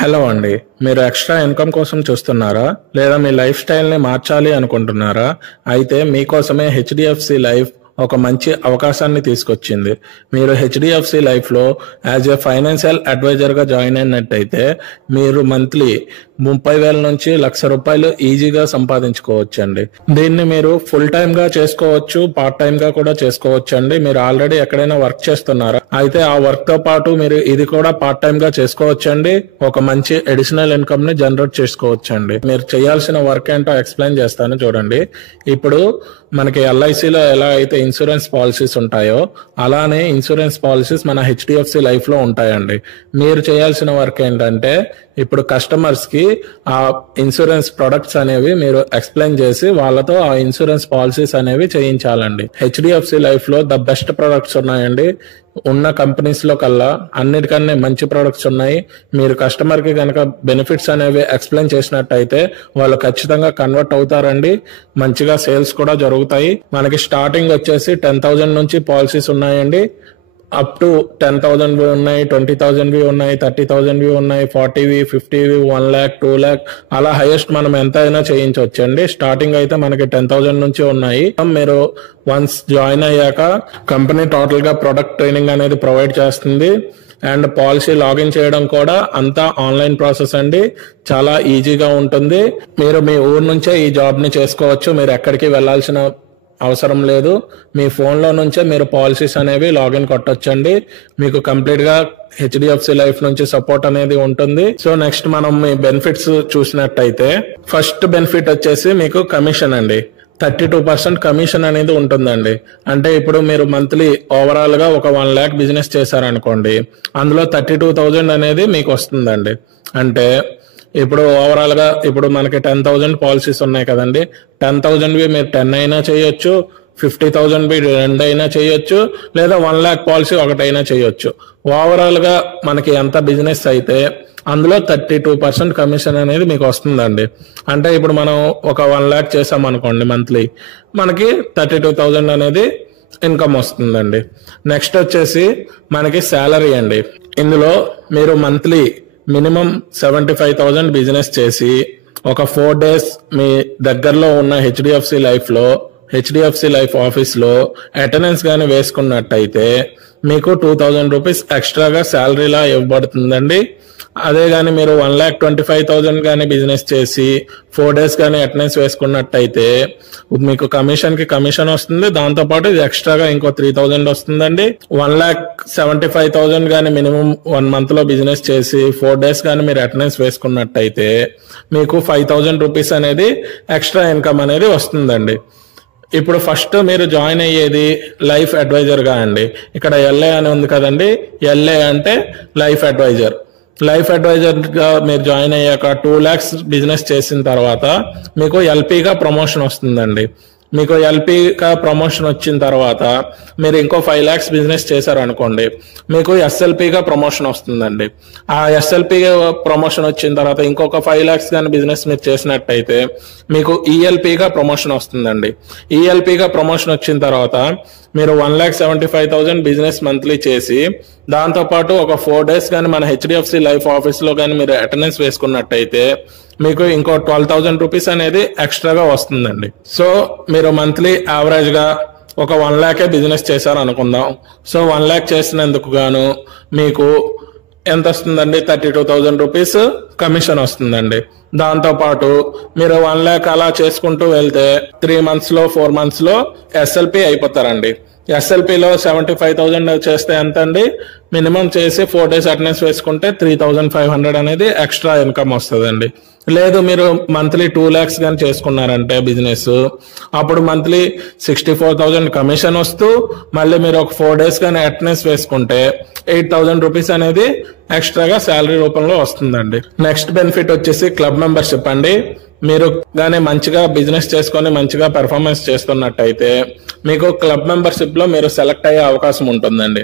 Hello అండి. మీరు extra income కోసం చూస్తున్నారా? లేదా మీ లైఫ్ స్టైల్ని మార్చాలి అనుకుంటున్నారా? అయితే మీకోసమే హెచ్డిఎఫ్సి లైఫ్ ఒక మంచి అవకాశాన్ని తీసుకొచ్చింది. మీరు హెచ్డిఎఫ్సి లైఫ్లో యాజ్ ఏ ఫైనాన్షియల్ అడ్వైజర్గా జాయిన్ అయినట్టయితే మీరు మంత్లీ 30,000 నుంచి ₹1,00,000 ఈజీగా సంపాదించుకోవచ్చండి. దీన్ని మీరు ఫుల్ టైమ్గా చేసుకోవచ్చు, పార్ట్ టైమ్గా కూడా చేసుకోవచ్చు అండి. మీరు ఆల్రెడీ ఎక్కడైనా వర్క్ చేస్తున్నారా? అయితే ఆ వర్క్తో పాటు మీరు ఇది కూడా పార్ట్ టైమ్గా చేసుకోవచ్చండి. ఒక మంచి అడిషనల్ ఇన్కమ్ని జనరేట్ చేసుకోవచ్చండి. మీరు చేయాల్సిన వర్క్ ఏంటో ఎక్స్ప్లెయిన్ చేస్తాను చూడండి. ఇప్పుడు మనకి ఎల్ఐసిలో ఎలా అయితే ఇన్సూరెన్స్ పాలసీస్ ఉంటాయో అలానే ఇన్సూరెన్స్ పాలసీస్ మన హెచ్డిఎఫ్సి లైఫ్లో ఉంటాయండి. మీరు చేయాల్సిన వర్క్ ఏంటంటే ఇప్పుడు కస్టమర్స్కి ఆ ఇన్సూరెన్స్ ప్రొడక్ట్స్ అనేవి మీరు ఎక్స్ప్లెయిన్ చేసి వాళ్ళతో ఆ ఇన్సూరెన్స్ పాలసీస్ అనేవి చేయించాలండి. హెచ్డిఎఫ్సి లైఫ్లో ద బెస్ట్ ప్రొడక్ట్స్ ఉన్నాయండి. ఉన్న కంపెనీస్లో కల్లా అన్నిటికన్నా మంచి ప్రొడక్ట్స్ ఉన్నాయి. మీరు కస్టమర్కి కనుక బెనిఫిట్స్ అనేవి ఎక్స్ప్లెయిన్ చేసినట్టయితే వాళ్ళు ఖచ్చితంగా కన్వర్ట్ అవుతారండి. మంచిగా సేల్స్ కూడా జరుగుతాయి. మనకి స్టార్టింగ్ వచ్చేసి 10,000 నుంచి పాలసీస్ ఉన్నాయండి. అప్ టు 10,000 ఉన్నాయి, 20,000 ఉన్నాయి, 30,000 ఉన్నాయి, 40, 50, 1 lakh, 2 lakh అలా హైయెస్ట్ మనం ఎంత అయినా చేయించవచ్చండి. స్టార్టింగ్ అయితే మనకి 10,000 నుంచి ఉన్నాయి. మీరు వన్స్ జాయిన్ అయ్యాక కంపెనీ టోటల్ గా ప్రొడక్ట్ ట్రైనింగ్ అనేది ప్రొవైడ్ చేస్తుంది. అండ్ పాలసీ లాగిన్ చేయడం కూడా అంతా ఆన్లైన్ ప్రాసెస్ అండి. చాలా ఈజీగా ఉంటుంది. మీరు మీ ఊరు నుంచే ఈ జాబ్ ని చేసుకోవచ్చు. మీరు ఎక్కడికి వెళ్లాల్సిన అవసరం లేదు. మీ ఫోన్లో నుంచే మీరు పాలసీస్ అనేవి లాగిన్ కొట్టొచ్చండి. మీకు కంప్లీట్ గా హెచ్డిఎఫ్సి లైఫ్ నుంచి సపోర్ట్ అనేది ఉంటుంది. సో నెక్స్ట్ మనం మీ బెనిఫిట్స్ చూసినట్టయితే ఫస్ట్ బెనిఫిట్ వచ్చేసి మీకు కమిషన్ అండి. 32% కమిషన్ అనేది ఉంటుందండి. అంటే ఇప్పుడు మీరు మంత్లీ ఓవరాల్ గా ఒక 1 lakh బిజినెస్ చేశారనుకోండి, అందులో 32,000 అనేది మీకు వస్తుందండి. అంటే ఇప్పుడు ఓవరాల్ గా ఇప్పుడు మనకి 10,000 పాలసీస్ ఉన్నాయి కదండి. 10,000 మీరు 10 అయినా చేయొచ్చు, 50,000 2 అయినా చేయొచ్చు, లేదా 1 lakh పాలసీ ఒకటైనా చేయొచ్చు. ఓవరాల్ గా మనకి ఎంత బిజినెస్ అయితే అందులో 32% కమిషన్ అనేది మీకు వస్తుందండి. అంటే ఇప్పుడు మనం ఒక 1 lakh చేసాం అనుకోండి మంత్లీ, మనకి 32,000 అనేది ఇన్కమ్ వస్తుందండి. నెక్స్ట్ వచ్చేసి మనకి శాలరీ అండి. ఇందులో మీరు మంత్లీ మినిమం 75,000 బిజినెస్ చేసి ఒక 4 days మీ దగ్గరలో ఉన్న హెచ్డిఎఫ్సి లైఫ్ ఆఫీస్లో అటెండెన్స్ కానీ వేసుకున్నట్టయితే మీకు ₹2,000 ఎక్స్ట్రాగా శాలరీలా ఇవ్వబడుతుందండి. అదే కానీ మీరు 1,25,000 కానీ బిజినెస్ చేసి 4 days కానీ అటెండెన్స్ వేసుకున్నట్టయితే మీకు కమిషన్ వస్తుంది. దాంతోపాటు ఇది ఎక్స్ట్రాగా ఇంకో 3,000 వస్తుందండి. 1,75,000 కానీ మినిమం 1 month లో బిజినెస్ చేసి 4 days కానీ మీరు అటెండెన్స్ వేసుకున్నట్టయితే మీకు ₹5,000 అనేది ఎక్స్ట్రా ఇన్కమ్ అనేది వస్తుందండి. ఇప్పుడు ఫస్ట్ మీరు జాయిన్ అయ్యేది లైఫ్ అడ్వైజర్ గా అండి. ఇక్కడ ఎల్ఏ అని ఉంది కదండి. ఎల్ఏ అంటే లైఫ్ అడ్వైజర్ గా మీరు జాయిన్ అయ్యాక 2 lakhs బిజినెస్ చేసిన తర్వాత మీకు ఎల్పీగా ప్రమోషన్ వస్తుందండి. మీకు ఎల్పీగా ప్రమోషన్ వచ్చిన తర్వాత మీరు ఇంకో 5 lakhs బిజినెస్ చేశారనుకోండి, మీకు ఎస్ఎల్పీగా ప్రమోషన్ వస్తుందండి. ఆ ఎస్ఎల్పీగా ప్రమోషన్ వచ్చిన తర్వాత ఇంకొక 5 lakhs కానీ బిజినెస్ మీరు చేసినట్టయితే మీకు ఈఎల్పీగా ప్రమోషన్ వస్తుందండి. ఈఎల్పీగా ప్రమోషన్ వచ్చిన తర్వాత మీరు 1,75,000 బిజినెస్ మంత్లీ చేసి దాంతోపాటు ఒక 4 days కానీ మన హెచ్డిఎఫ్సి లైఫ్ ఆఫీస్లో కానీ మీరు అటెండెన్స్ వేసుకున్నట్టయితే మీకు ఇంకో ₹12,000 అనేది ఎక్స్ట్రాగా వస్తుందండి. సో మీరు మంత్లీ యావరేజ్ గా ఒక 1 lakh బిజినెస్ చేశారు అనుకుందాం. సో 1 lakh చేసినందుకు గాను మీకు ఎంత వస్తుందండి? ₹32,000 కమిషన్ వస్తుందండి. దాంతో పాటు మీరు 1 lakh అలా చేసుకుంటూ వెళ్తే 3 months లో 4 months లో ఎస్ఎల్పి అయిపోతారండి. ఎస్ఎల్పిలో 75,000 చేస్తే ఎంత అండి? మినిమం చేసి 4 days అటెండెన్స్ వేసుకుంటే 3,500 అనేది ఎక్స్ట్రా ఇన్కమ్ వస్తుందండి. లేదు మీరు మంత్లీ 2 lakhs కానీ చేసుకున్నారంటే బిజినెస్, అప్పుడు మంత్లీ 64,000 కమిషన్ వస్తూ మళ్ళీ మీరు ఒక 4 days కానీ అటెండెన్స్ వేసుకుంటే ₹8,000 అనేది ఎక్స్ట్రాగా శాలరీ రూపంలో వస్తుందండి. నెక్స్ట్ బెనిఫిట్ వచ్చేసి క్లబ్ మెంబర్షిప్ అండి. మీరు కానీ మంచిగా బిజినెస్ చేసుకొని మంచిగా పెర్ఫార్మెన్స్ చేస్తున్నట్టయితే మీకు క్లబ్ మెంబర్షిప్ లో మీరు సెలెక్ట్ అయ్యే అవకాశం ఉంటుందండి.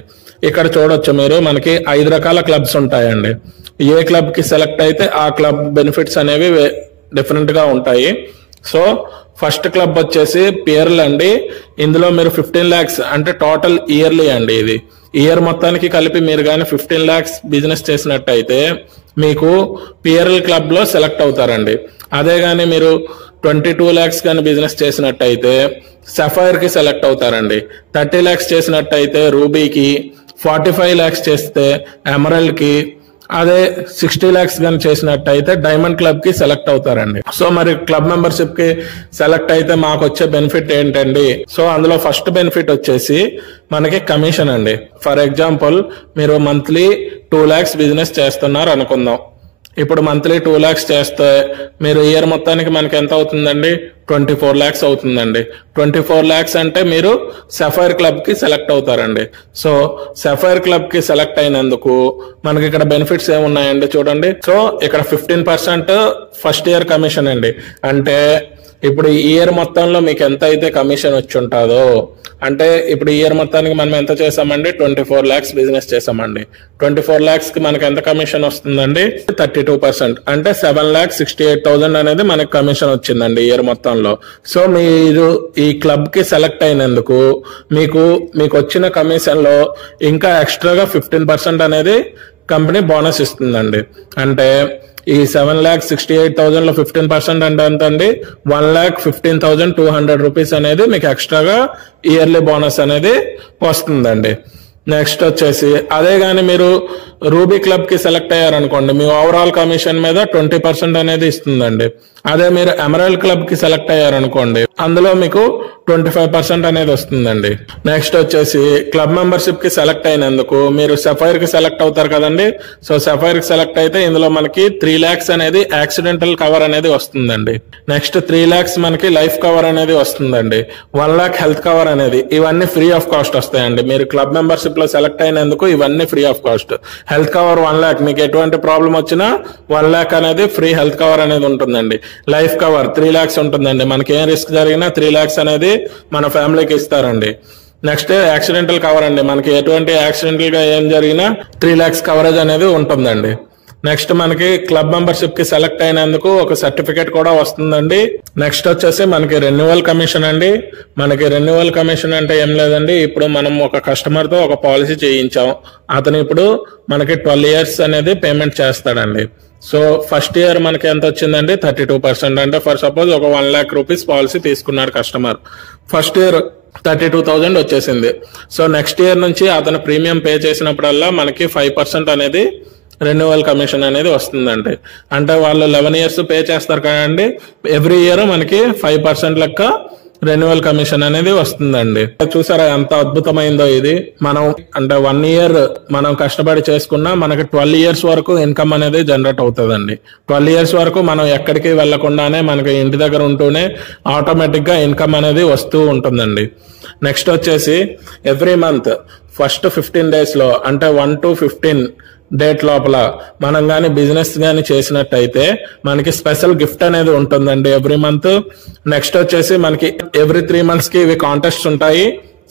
ఇక్కడ చూడొచ్చు మీరు, మనకి 5 రకాల క్లబ్స్ ఉంటాయండి. ఏ క్లబ్ కి సెలెక్ట్ అయితే ఆ క్లబ్ బెనిఫిట్స్ అనేవి డిఫరెంట్ గా ఉంటాయి. సో ఫస్ట్ క్లబ్ వచ్చేసి పేర్లు అండి. ఇందులో మీరు 15 lakhs అంటే టోటల్ ఇయర్లీ అండి. ఇయర్ మొత్తానికి కలిపి మీరు కానీ 15 lakhs బిజినెస్ చేసినట్టయితే మీకు పిఆర్ఎల్ క్లబ్ లో సెలెక్ట్ అవుతారండి. అదే కానీ మీరు 22 lakhs కానీ బిజినెస్ చేసినట్టయితే సఫైర్ కి సెలెక్ట్ అవుతారండి. 30 lakhs చేసినట్టయితే రూబీకి, 45 lakhs చేస్తే ఎమరల్డ్ కి, అదే 60 lakhs కానీ చేసినట్టయితే డైమండ్ క్లబ్ కి సెలెక్ట్ అవుతారండి. సో మరి క్లబ్ మెంబర్షిప్ కి సెలెక్ట్ అయితే మాకు వచ్చే బెనిఫిట్ ఏంటండి? సో అందులో ఫస్ట్ బెనిఫిట్ వచ్చేసి మనకి కమిషన్ అండి. ఫర్ ఎగ్జాంపుల్ మీరు మంత్లీ 2 lakhs బిజినెస్ చేస్తున్నారు అనుకుందాం. ఇప్పుడు మంత్లీ 2 lakhs చేస్తే మీరు ఇయర్ మొత్తానికి మనకి ఎంత అవుతుందండి? 24 lakhs అవుతుందండి. 24 lakhs అంటే మీరు సఫైర్ క్లబ్ కి సెలెక్ట్ అవుతారండి. సో సఫైర్ క్లబ్ కి సెలెక్ట్ అయినందుకు మనకి ఇక్కడ బెనిఫిట్స్ ఏమున్నాయండి చూడండి. సో ఇక్కడ 15% ఫస్ట్ ఇయర్ కమిషన్ అండి. అంటే ఇప్పుడు ఈ ఇయర్ మొత్తంలో మీకు ఎంత అయితే కమిషన్ వచ్చి ఉంటుందో, అంటే ఇప్పుడు ఇయర్ మొత్తానికి మనం ఎంత చేసామండి? 24 lakhs బిజినెస్ చేసామండి. 24 lakhs కి మనకి ఎంత కమిషన్ వస్తుందండి? 32%, అంటే 7,68,000 అనేది మనకి కమిషన్ వచ్చిందండి ఇయర్ మొత్తంలో. సో మీరు ఈ క్లబ్ కి సెలెక్ట్ అయినందుకు మీకు వచ్చిన కమిషన్ లో ఇంకా ఎక్స్ట్రాగా 15% అనేది కంపెనీ బోనస్ ఇస్తుందండి. అంటే ఈ 7,68,000 లో 15% అంటే ఎంత అండి? 1,15,200 రూపీస్ అనేది మీకు ఎక్స్ట్రాగా ఇయర్లీ బోనస్ అనేది వస్తుందండి. నెక్స్ట్ వచ్చేసి అదే కానీ మీరు రూబీ క్లబ్ కి సెలెక్ట్ అయ్యారనుకోండి, మీ ఓవరాల్ కమిషన్ మీద 20% అనేది ఇస్తుందండి. అదే మీరు ఎమరాల్డ్ క్లబ్ కి సెలెక్ట్ అయ్యారనుకోండి, అందులో మీకు 25% అనేది వస్తుందండి. నెక్స్ట్ వచ్చేసి క్లబ్ మెంబర్షిప్ కి సెలెక్ట్ అయినందుకు మీరు సఫైర్ కి సెలెక్ట్ అవుతారు కదండి. సో సఫైర్ కి సెలెక్ట్ అయితే ఇందులో మనకి 3 lakhs అనేది యాక్సిడెంటల్ కవర్ అనేది వస్తుందండి. నెక్స్ట్ 3 lakhs మనకి లైఫ్ కవర్ అనేది వస్తుందండి. 1 lakh హెల్త్ కవర్ అనేది, ఇవన్నీ ఫ్రీ ఆఫ్ కాస్ట్ వస్తాయండి. మీరు క్లబ్ మెంబర్షిప్ లో సెలెక్ట్ అయినందుకు ఇవన్నీ free of cost. Health cover 1 lakh, మీకు ఎటువంటి ప్రాబ్లం వచ్చినా 1 lakh అనేది ఫ్రీ హెల్త్ కవర్ అనేది ఉంటుందండి. లైఫ్ కవర్ 3 lakhs ఉంటుందండి. మనకి ఏం రిస్క్ జరిగినా 3 lakhs అనేది మన ఫ్యామిలీకి ఇస్తారండి. నెక్స్ట్ యాక్సిడెంటల్ కవర్ అండి, మనకి ఎటువంటి యాక్సిడెంటల్ గా ఏం జరిగినా 3 lakhs కవరేజ్ అనేది ఉంటుందండి. నెక్స్ట్ మనకి క్లబ్ మెంబర్షిప్ కి సెలెక్ట్ అయినందుకు ఒక సర్టిఫికేట్ కూడా వస్తుందండి. నెక్స్ట్ వచ్చేసి మనకి రెన్యువల్ కమిషన్ అండి. మనకి రెన్యువల్ కమిషన్ అంటే ఏం లేదండి, ఇప్పుడు మనం ఒక కస్టమర్ తో ఒక పాలసీ చేయించాం, అతను ఇప్పుడు మనకి 12 years అనేది పేమెంట్ చేస్తాడండి. సో ఫస్ట్ ఇయర్ మనకి ఎంత వచ్చిందండి? 32%. అంటే ఫర్ సపోజ్ ఒక 1 lakh రూపీస్ పాలసీ తీసుకున్నాడు కస్టమర్, ఫస్ట్ ఇయర్ 32,000 వచ్చేసింది. సో నెక్స్ట్ ఇయర్ నుంచి అతను ప్రీమియం పే చేసినప్పుడల్లా మనకి 5% అనేది రెన్యువల్ కమిషన్ అనేది వస్తుందండి. అంటే వాళ్ళు 11 years పే చేస్తారు కదండి, ఎవ్రీ ఇయర్ మనకి 5% లెక్క రెన్యువల్ కమిషన్ అనేది వస్తుందండి. చూసారా ఎంత అద్భుతమైందో ఇది. మనం అంటే 1 year మనం కష్టపడి చేసుకున్నా మనకి 12 years వరకు ఇన్కమ్ అనేది జనరేట్ అవుతుందండి. 12 years వరకు మనం ఎక్కడికి వెళ్లకుండానే మనకి ఇంటి దగ్గర ఉంటూనే ఆటోమేటిక్ గా ఇన్కమ్ అనేది వస్తూ ఉంటుందండి. నెక్స్ట్ వచ్చేసి ఎవ్రీ మంత్ ఫస్ట్ 15 days లో, అంటే 1 to 15 డేట్ లోపల మనం కానీ బిజినెస్ కానీ చేసినట్టయితే మనకి స్పెషల్ గిఫ్ట్ అనేది ఉంటుందండి ఎవ్రీ మంత్. నెక్స్ట్ వచ్చేసి మనకి ఎవ్రీ 3 months కి ఇవి కాంటెస్ట్స్ ఉంటాయి.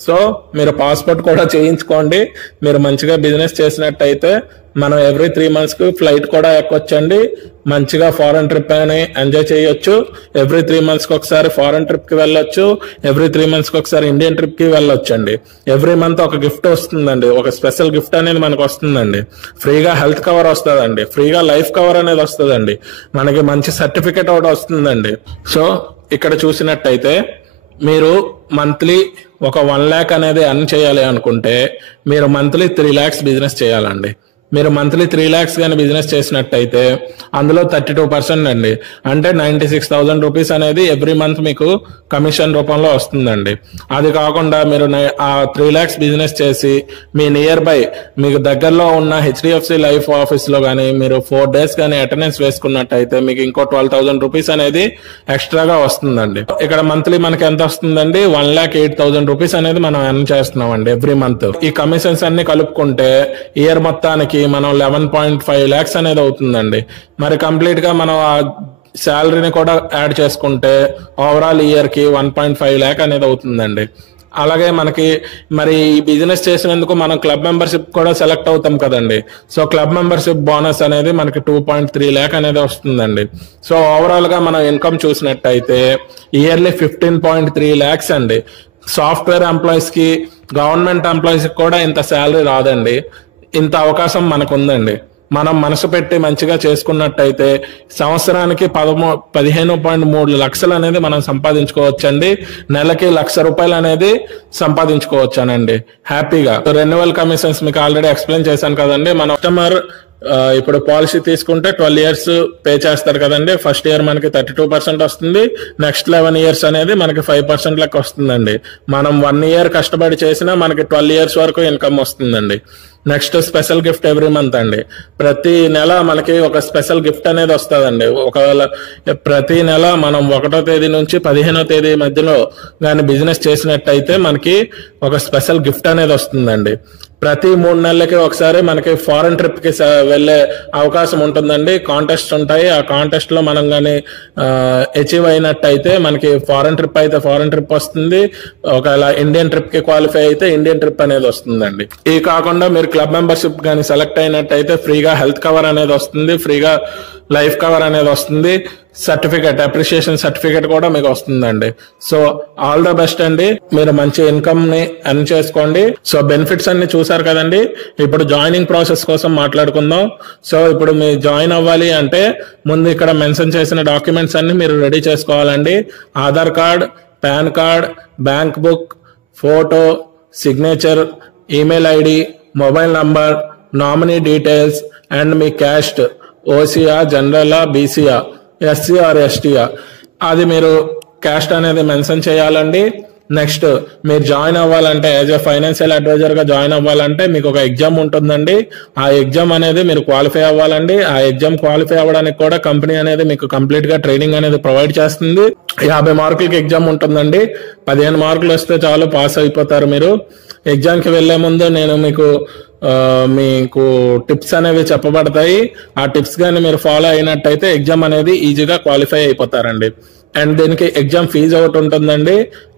సో మీరు పాస్పోర్ట్ కూడా చేయించుకోండి. మీరు మంచిగా బిజినెస్ చేసినట్టయితే మనం ఎవ్రీ 3 months కి ఫ్లైట్ కూడా ఎక్కొచ్చండి, మంచిగా ఫారెన్ ట్రిప్ అని ఎంజాయ్ చేయొచ్చు. ఎవ్రీ 3 months కి ఒకసారి ఫారెన్ ట్రిప్ కి వెళ్ళొచ్చు, ఎవ్రీ 3 months కి ఒకసారి ఇండియన్ ట్రిప్ కి వెళ్ళొచ్చండి. ఎవ్రీ మంత్ ఒక గిఫ్ట్ వస్తుందండి, ఒక స్పెషల్ గిఫ్ట్ అనేది మనకు వస్తుందండి. ఫ్రీగా హెల్త్ కవర్ వస్తుందండి, ఫ్రీగా లైఫ్ కవర్ అనేది వస్తుందండి, మనకి మంచి సర్టిఫికేట్ ఒకటి వస్తుందండి. సో ఇక్కడ చూసినట్టయితే మీరు మంత్లీ ఒక 1 lakh అనేది ఎర్న్ చేయాలి అనుకుంటే మీరు మంత్లీ 3 lakhs బిజినెస్ చేయాలండి. మీరు మంత్లీ 3 lakhs కానీ బిజినెస్ చేసినట్టయితే అందులో 32% అండి, అంటే 96,000 రూపీస్ అనేది ఎవ్రీ మంత్ మీకు కమిషన్ రూపంలో వస్తుందండి. అది కాకుండా మీరు ఆ 3 lakhs బిజినెస్ చేసి మీ నియర్ బై మీకు దగ్గరలో ఉన్న హెచ్డిఎఫ్సి లైఫ్ ఆఫీస్ లో కానీ మీరు 4 days కానీ అటెండెన్స్ వేసుకున్నట్టయితే మీకు ఇంకో 12,000 రూపీస్ అనేది ఎక్స్ట్రాగా వస్తుందండి. ఇక్కడ మంత్లీ మనకి ఎంత వస్తుందండి? 1,08,000 రూపీస్ అనేది మనం ఎర్న్ చేస్తున్నాం అండి ఎవ్రీ మంత్. ఈ కమిషన్స్ అన్ని కలుపుకుంటే ఇయర్ మొత్తానికి మనం 11.5 lakhs అనేది అవుతుందండి. మరి కంప్లీట్ గా మనం ఆ శాలరీని కూడా యాడ్ చేసుకుంటే ఓవరాల్ ఇయర్ కి 1.5 lakh అనేది అవుతుందండి. అలాగే మనకి మరి ఈ బిజినెస్ చేసినందుకు మనం క్లబ్ మెంబర్షిప్ కూడా సెలెక్ట్ అవుతాం కదండి. సో క్లబ్ మెంబర్షిప్ బోనస్ అనేది మనకి 2.3 lakh అనేది వస్తుందండి. సో ఓవరాల్ గా మనం ఇన్కమ్ చూసినట్టయితే ఇయర్లీ 15.3 lakhs అండి. సాఫ్ట్వేర్ ఎంప్లాయీస్కి, గవర్నమెంట్ ఎంప్లాయీస్కి కూడా ఇంత శాలరీ రాదండి. ఇంత అవకాశం మనకు ఉందండి. మనం మనసు పెట్టి మంచిగా చేసుకున్నట్టయితే సంవత్సరానికి 15.3 లక్షలు అనేది మనం సంపాదించుకోవచ్చండి. నెలకి ₹1,00,000 అనేది సంపాదించుకోవచ్చానండి హ్యాపీగా. రెన్యువల్ కమిషన్స్ మీకు ఆల్రెడీ ఎక్స్ప్లెయిన్ చేశాను కదండి. మన కస్టమర్ ఇప్పుడు పాలసీ తీసుకుంటే 12 years పే చేస్తారు కదండి. ఫస్ట్ ఇయర్ మనకి 32% వస్తుంది. నెక్స్ట్ 11 years అనేది మనకి 5% లెక్క వస్తుందండి. మనం 1 year కష్టపడి చేసినా మనకి 12 years వరకు ఇన్కమ్ వస్తుందండి. Next special gift every month అండి. ప్రతి నెల మనకి ఒక స్పెషల్ గిఫ్ట్ అనేది వస్తుందండి. ఒకవేళ ప్రతి నెల మనం 1వ తేదీ నుంచి 15వ తేదీ మధ్యలో కానీ బిజినెస్ చేసినట్టయితే మనకి ఒక స్పెషల్ గిఫ్ట్ అనేది వస్తుందండి. ప్రతి 3 నెలలకి ఒకసారి మనకి ఫారెన్ ట్రిప్ కి వెళ్లే అవకాశం ఉంటుందండి. కాంటెస్ట్ ఉంటాయి. ఆ కాంటెస్ట్ లో మనం కానీ అచీవ్ అయినట్టయితే మనకి ఫారెన్ ట్రిప్ అయితే ఫారెన్ ట్రిప్ వస్తుంది. ఒకవేళ ఇండియన్ ట్రిప్ కి క్వాలిఫై అయితే ఇండియన్ ట్రిప్ అనేది వస్తుందండి. ఇది కాకుండా మీరు క్లబ్ మెంబర్షిప్ కానీ సెలెక్ట్ అయినట్టయితే ఫ్రీగా హెల్త్ కవర్ అనేది వస్తుంది. ఫ్రీగా లైఫ్ కవర్ అనేది వస్తుంది. సర్టిఫికేట్, అప్రిషియేషన్ సర్టిఫికేట్ కూడా మీకు వస్తుందండి. సో ఆల్ ద బెస్ట్ అండి. మీరు మంచి ఇన్కమ్ ని ఎర్న్ చేసుకోండి. సో బెనిఫిట్స్ అన్ని చూసారు కదండి. ఇప్పుడు జాయినింగ్ ప్రాసెస్ కోసం మాట్లాడుకుందాం. సో ఇప్పుడు మీరు జాయిన్ అవ్వాలి అంటే ముందు ఇక్కడ మెన్షన్ చేసిన డాక్యుమెంట్స్ అన్ని మీరు రెడీ చేసుకోవాలండి. Aadhaar card, PAN card, bank book, photo, signature, email ID, mobile number, nominee details and మీ క్యాస్ట్ ఓసీఆ, జనరలా, బీసీఆ, ఎస్సీ ఆర్ ఎస్టీఆ అది మీరు క్యాస్ట్ అనేది మెన్షన్ చేయాలండి. నెక్స్ట్ మీరు జాయిన్ అవ్వాలంటే యాజ్ ఎ ఫైనాన్షియల్ అడ్వైజర్ గా జాయిన్ అవ్వాలంటే మీకు ఒక ఎగ్జామ్ ఉంటుందండి. ఆ ఎగ్జామ్ అనేది మీరు క్వాలిఫై అవ్వాలండి. ఆ ఎగ్జామ్ క్వాలిఫై అవ్వడానికి కూడా కంపెనీ అనేది మీకు కంప్లీట్ గా ట్రైనింగ్ అనేది ప్రొవైడ్ చేస్తుంది. 50 మార్కులకి ఎగ్జామ్ ఉంటుందండి. 15 మార్కులు వస్తే చాలు, పాస్ అయిపోతారు మీరు. ఎగ్జామ్ కి వెళ్లే ముందు నేను మీకు టిప్స్ అనేవి చెప్పబడతాయి. ఆ టిప్స్ కానీ మీరు ఫాలో అయినట్టయితే ఎగ్జామ్ అనేది ఈజీగా క్వాలిఫై అయిపోతారండి. అండ్ దీనికి ఎగ్జామ్ ఫీజు ఒకటి ఉంటుందండి.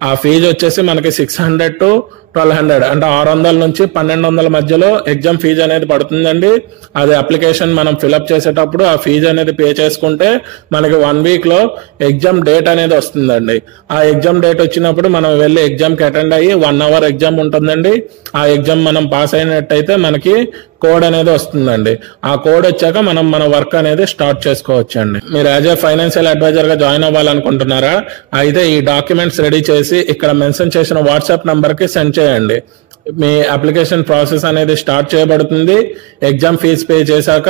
ఆ ఫీజు వచ్చేసి మనకి 600 to 1200 అంటే 600 నుంచి 1200 మధ్యలో ఎగ్జామ్ ఫీజు అనేది పడుతుందండి. అది అప్లికేషన్ మనం ఫిల్అప్ చేసేటప్పుడు ఆ ఫీజు అనేది పే చేసుకుంటే మనకి 1 week లో ఎగ్జామ్ డేట్ అనేది వస్తుందండి. ఆ ఎగ్జామ్ డేట్ వచ్చినప్పుడు మనం వెళ్ళి ఎగ్జామ్ కి అటెండ్ అయ్యి 1 hour ఎగ్జామ్ ఉంటుందండి. ఆ ఎగ్జామ్ మనం పాస్ అయినట్టయితే మనకి కోడ్ అనేది వస్తుందండి. ఆ కోడ్ వచ్చాక మనం మన వర్క్ అనేది స్టార్ట్ చేసుకోవచ్చండి. మీరు యాజ్ ఏ ఫైనాన్షియల్ అడ్వైజర్ గా జాయిన్ అవ్వాలనుకుంటున్నారా? అయితే ఈ డాక్యుమెంట్స్ రెడీ చేసి ఇక్కడ మెన్షన్ చేసిన వాట్సాప్ నంబర్ కి సెండ్ చేయండి. మీ అప్లికేషన్ ప్రాసెస్ అనేది స్టార్ట్ చేయబడుతుంది. ఎగ్జామ్ ఫీజు పే చేశాక